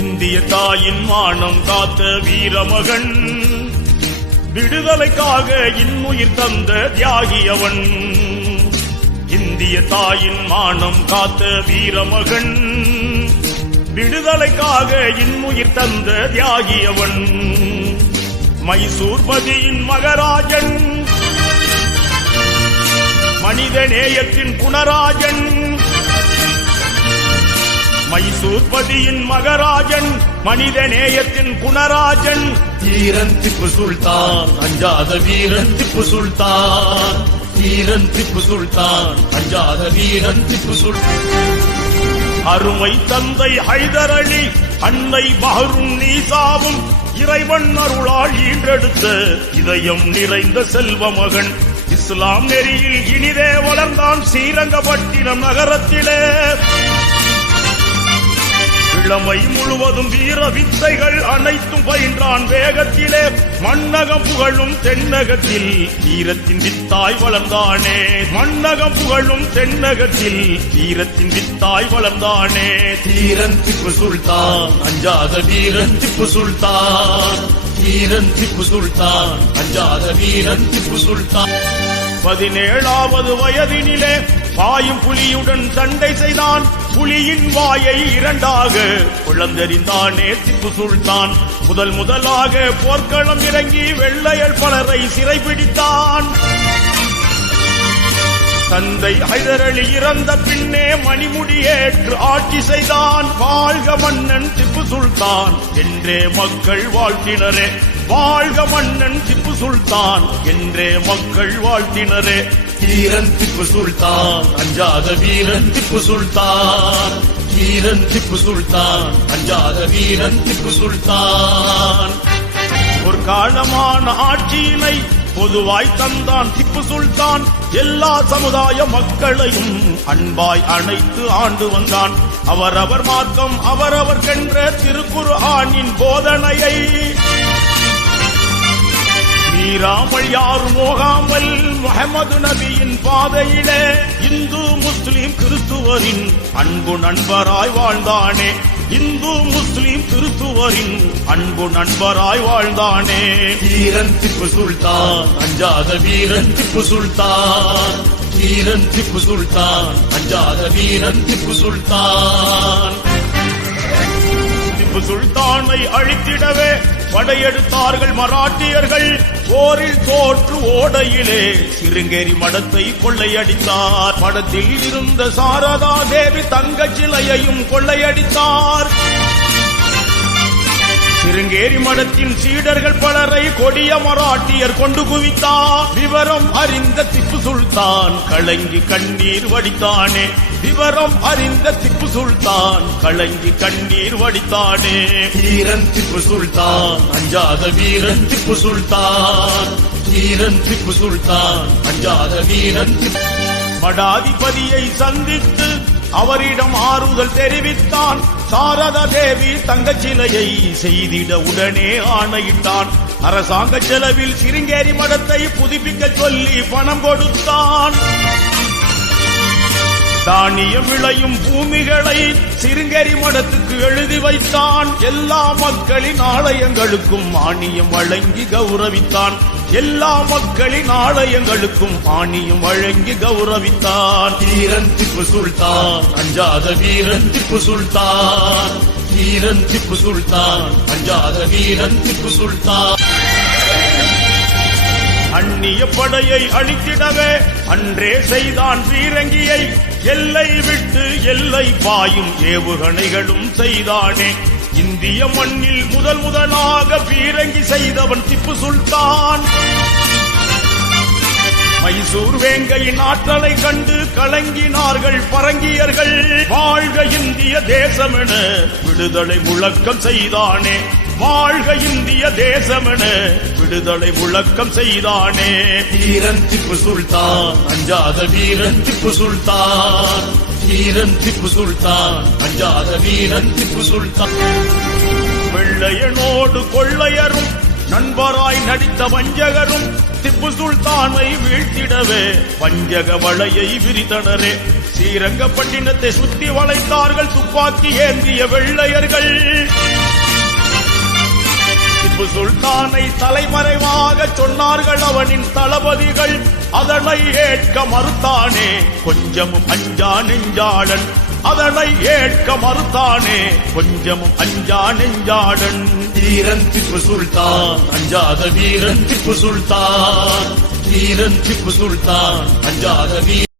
இந்திய தாயின் மானம் காத்த வீரமகன், விடுதலைக்காக இன்னுயிர் தந்த தியாகியவன். இந்திய தாயின் மானம் காத்த வீரமகன், விடுதலைக்காக இன்னுயிர் தந்த தியாகியவன். மைசூர்பதியின் மகராஜன், மனித நேயத்தின் குணராஜன். மைசூர்பதியின் மகராஜன், மனித நேயத்தின் குணராஜன். வீரன் திப்பு சுல்தான், அஞ்சாத வீரன் திப்பு சுல்தான். வீரன் திப்பு சுல்தான், அஞ்சாத வீரன் திப்பு சுல்தான். அருமை தந்தை ஹைதர் அலி, அன்னை பஹ்ரும் நீசாவும் இறைவன் அருளால் ஈன்றெடுத்த இதயம் நிறைந்த செல்வ மகன். இஸ்லாம் நெறியில் இனிதே வளர்ந்தான் ஸ்ரீரங்கப்பட்டினம் நகரத்திலே. இளமை முழுவதும் வீர வித்தைகள் அனைத்தும் பயின்றான் வேகத்திலே. மன்னகம் புகழும் தென்னகத்தில் வீரத்தின் வித்தாய் வளர்ந்தானே. மன்னகம் புகழும் தென்னகத்தில் வீரத்தின் வித்தாய் வளர்ந்தானே. வீரன் திப்பு சுல்தான், அஞ்சாத வீரன் திப்பு சுல்தான். வீரன் திப்பு சுல்தான், அஞ்சாத வீரன் திப்பு சுல்தான். 17வது வயதினிலே பாயும் புலியுடன் சண்டை செய்தான். புலியின் வாயை இரண்டாக பிளந்தெறிந்தானே திப்பு சுல்தான். முதலாக போர்க்களம் இறங்கி வெள்ளையர் பலரை சிறைபிடித்தான். தந்தை ஹைதர் அலி இறந்த பின்னே மணிமுடியேற்று ஆட்சி செய்தான். வாழ்க மன்னன் திப்பு சுல்தான் என்றே மக்கள் வாழ்த்தினரே. வாழ்க மன்னன் திப்பு சுல்தான் என்றே மக்கள் வாழ்த்தினரே. வீரன் திப்பு சுல்தான், அஞ்சாத வீரன் திப்பு சுல்தான். வீரன் திப்பு சுல்தான், அஞ்சாத வீரன் திப்பு சுல்தான். ஒரு காலமான ஆட்சியினை பொதுவாய் தந்தான் திப்பு சுல்தான். எல்லா சமுதாய மக்களையும் அன்பாய் அணைத்து ஆண்டு வந்தான். அவரவர் மார்க்கம் அவரவர்கென்ற திருக்குர்ஆனின் போதனையை மீறாமல் யாரும் மோகாமல் முஹம்மது நபியின் பாதையிலே இந்து முஸ்லிம் கிறிஸ்துவரின் அன்பு நண்பராய் வாழ்ந்தானே. இந்து முஸ்லிம் கிறிஸ்துவரின் அன்பு நண்பராய் வாழ்ந்தானே. வீரன் திப்பு சுல்தான், அஞ்சாத வீரன் திப்பு சுல்தான். வீரன் திப்பு சுல்தான், அஞ்சாத வீரன் திப்பு சுல்தான். திப்பு சுல்தானை அழித்திடவே படையெடுத்தார்கள் மராட்டியர்கள். போரில் தோற்று ஓடையிலே சிருங்கேரி மடத்தை கொள்ளையடித்தார். மடத்தில் இருந்த சாரதா தேவி தங்க சிலையையும் கொள்ளையடித்தார். சிருங்கேரி மடத்தின் சீடர்கள் பலரை கொடிய மராட்டியர் கொண்டு குவித்தார். விவரம் அறிந்த திப்பு சுல்தான் கலங்கி கண்ணீர் வடித்தானே. விவரம் அறிந்த திப்பு சுல்தான் கலங்கி கண்ணீர் வடித்தானே. வீரன் திப்பு சுல்தான், அஞ்சாத வீரன் திப்பு சுல்தான். வீரன் திப்பு சுல்தான், அஞ்சாத வீரன். மடாதிபதியை சந்தித்து அவரிடம் ஆறுதல் தெரிவித்தான். சாரதா தேவி தங்கச்சிலையை செய்திட உடனே ஆணையிட்டான். அரசாங்க செலவில் சிருங்கேரி மடத்தை புதுப்பிக்க சொல்லி பணம் கொடுத்தான். தானியம் விளையும் பூமிகளை சிருங்கேரி மடத்துக்கு எழுதி வைத்தான். எல்லா மக்களின் ஆலயங்களுக்கும் மானியம் வழங்கி கௌரவித்தான். எல்லா மக்களின் ஆலயங்களுக்கும் மானியம் வழங்கி கௌரவித்தான். வீரன் திப்பு சுல்தான், அஞ்சாத வீரன் திப்பு சுல்தான். வீரன் திப்பு சுல்தான், அஞ்சாத வீரன் திப்பு சுல்தான். அந்நிய படையை அழித்திடவே அன்றே செய்தான் பீரங்கியை. எல்லை விட்டு எல்லை பாயும் ஏவுகணைகளும் செய்தானே. இந்திய மண்ணில் முதலாக பீரங்கி செய்தவன் திப்பு சுல்தான். மைசூர் வேங்கையின் ஆற்றலை கண்டு கலங்கினார்கள் பரங்கியர்கள். வாழ்க இந்திய தேசமென விடுதலை முழக்கம் செய்தானே. வாழ்க இந்திய தேசமென விடுதலை முழக்கம் செய்தானே. வீரன் திப்பு சுல்தான், அஞ்சாத வீரன் திப்பு சுல்தான். வீரன் திப்பு சுல்தான், அஞ்சாத வீரன் திப்பு சுல்தான். வெள்ளையனோடு கொள்ளையரும் நண்பராய் நடித்த வஞ்சகரும் திப்பு சுல்தானை வீழ்த்திடவே வஞ்சக வலையை விரித்தனரே. ஸ்ரீரங்கப்பட்டினத்தை சுத்தி வளைத்தார்கள் துப்பாக்கி ஏந்திய வெள்ளையர்கள். திப்பு சுல்தானை தலைமறைவாக சொன்னார்கள் அவனின் தளபதிகள். அதனை ஏற்க மறுத்தானே கொஞ்சமும் அஞ்சா நெஞ்சாளன். அதனை ஏற்க மறுத்தானே கொஞ்சமும் அஞ்சா நெஞ்சாளன். வீரன் திப்பு சுல்தான் அஞ்சாத வீரன் திப்பு சுல்தான். வீரன் திப்பு சுல்தான் அஞ்சாத வீரன்.